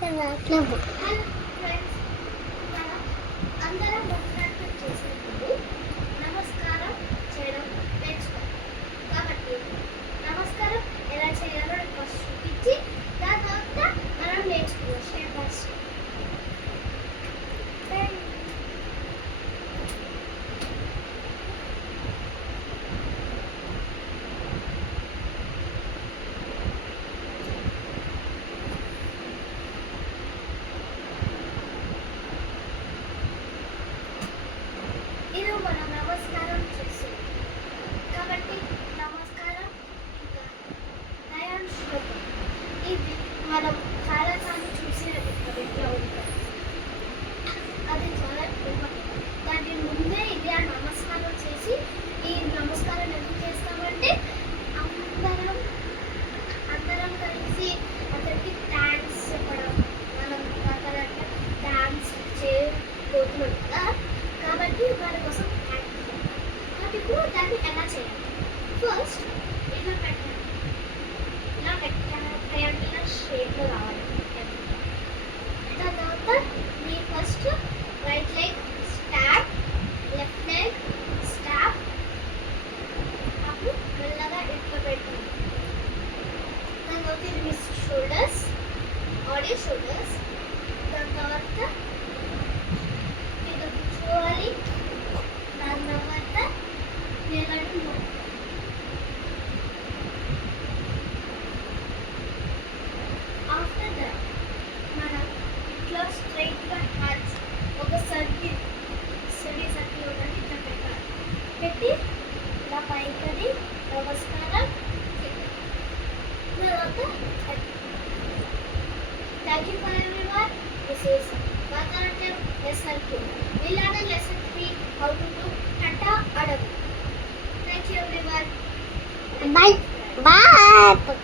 Hello friends, మనం అందరం భరతనాట్యం చేసేటప్పుడు నమస్కారం చేయడం నేర్చుకోవాలి. కాబట్టి నమస్కారం ఎలా చేయాలో ఫస్ట్ చూపించి దాని తర్వాత మనం నేర్చుకున్నాం స్టెప్ బై స్టెప్. ఇది మనం నమస్కారం చేస్తున్నాం కాబట్టి నమస్కారం ఇంకా దయాన్ శ్లోకం ఇది మనం చాలాసార్లు చూసేది ఇంట్లో ఉంటుంది. అది చాలా ఇంపార్టెంట్. దాని ముందే ఇది ఆ నమస్కారం చేసి ఈ నమస్కారం ఎందుకు చేస్తామంటే అందరం అందరం కలిసి అతనికి థ్యాంక్స్ చెప్పడం. మనం అతను డాన్స్ చేయబోతున్నాం కదా, కాబట్టి వాళ్ళ కోసం కాబట్టి ఇప్పుడు దాన్ని ఎలా చేయాలి? ఫస్ట్ ఇలా పెట్టాలి, ఇలా ట్రయాంగులర్ షేప్లో రావాలి. దాని తర్వాత మీ first right leg stop, left leg stop, అప్పుడు మెల్లగా ఇట్లా పెట్టాలి. దాని తర్వాత ఇది మీ షోల్డర్స్, బాడీ షోల్డర్స్. దాని తర్వాత కూర్చోవాలి. దాని తర్వాత నిలబడి ఆఫ్టర్ దట్ మనం ఇట్లా స్ట్రైట్గా హ్యాండ్స్ ఒక సర్కిల్ ఉన్నది ఇట్లా పెట్టాలి. పెట్టి ఇలా పైకి నమస్కారం చేయాలి. తర్వాత thank you for everyone. This is Bharatanatyam lesson 2. We learn in lesson 3 how to do Tata Adavi. Thank you everyone. Bye. Bye.